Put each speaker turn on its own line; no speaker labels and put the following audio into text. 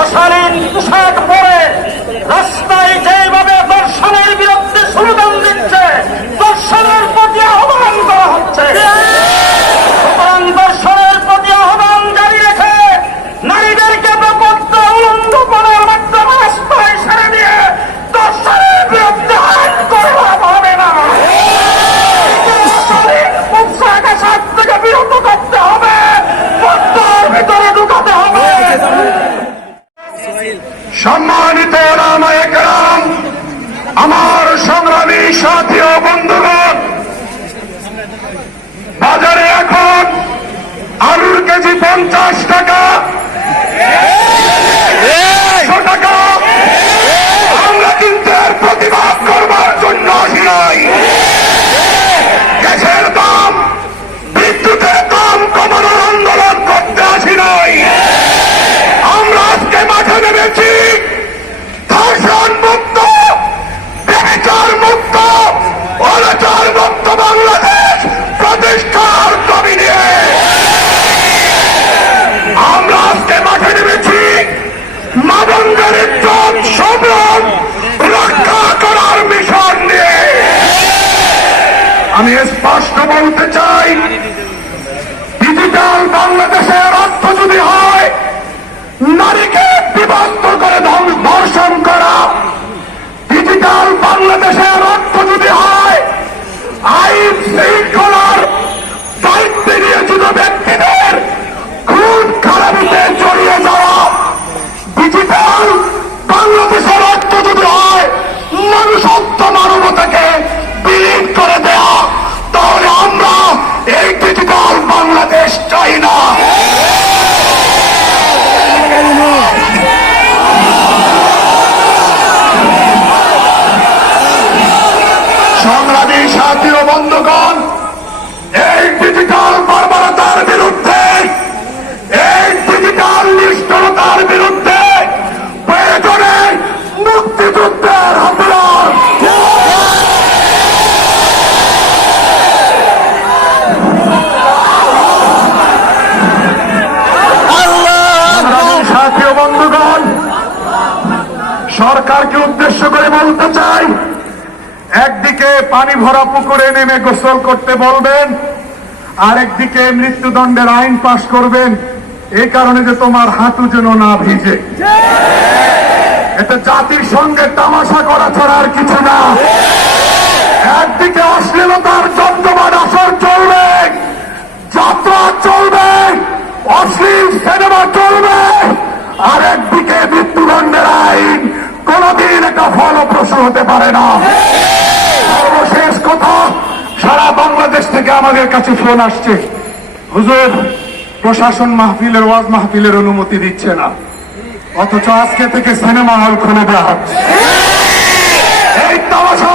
অশালীন
সম্মানিত আমি স্পষ্ট বলতে চাই ডিজিটাল বাংলাদেশের অর্থ সংগ্রামী সাথী ও বন্ধুগণ, এই ডিজিটাল বর্বরতার বিরুদ্ধে, এই ডিজিটাল নিষ্ঠুরতার বিরুদ্ধে মুক্তিযুদ্ধের হাতিয়ার সরকারকে উদ্দেশ্য করে বলতে চাই একদিকে পানি ভরা পুকুরে নেমে গোসল করতে বলবেন, আরেকদিকে মৃত্যুদণ্ডের আইন পাশ করবেন। এই কারণে যে তোমার হাঁটু যেন না ভিজে। এটা জাতির সঙ্গে তামাশা করা ছাড়া আর কিছু না। একদিকে অশ্লীলতার চন্দ্রমান আসর চলবে, যাত্রা চলবে, অশ্লীল সিনেমা চলবে আর একদিকে মৃত্যুদণ্ডের আইন কোনদিন এটা ফলপ্রসূ হতে পারে না। বাংলাদেশ থেকে আমাদের কাছে ফোন আসছে। হুজুর, প্রশাসন মাহফিলের, ওয়াজ মাহফিলের অনুমতি দিচ্ছে না। অথচ আজকে থেকে সিনেমা হল খুলে দেওয়া হচ্ছে এই তামাশা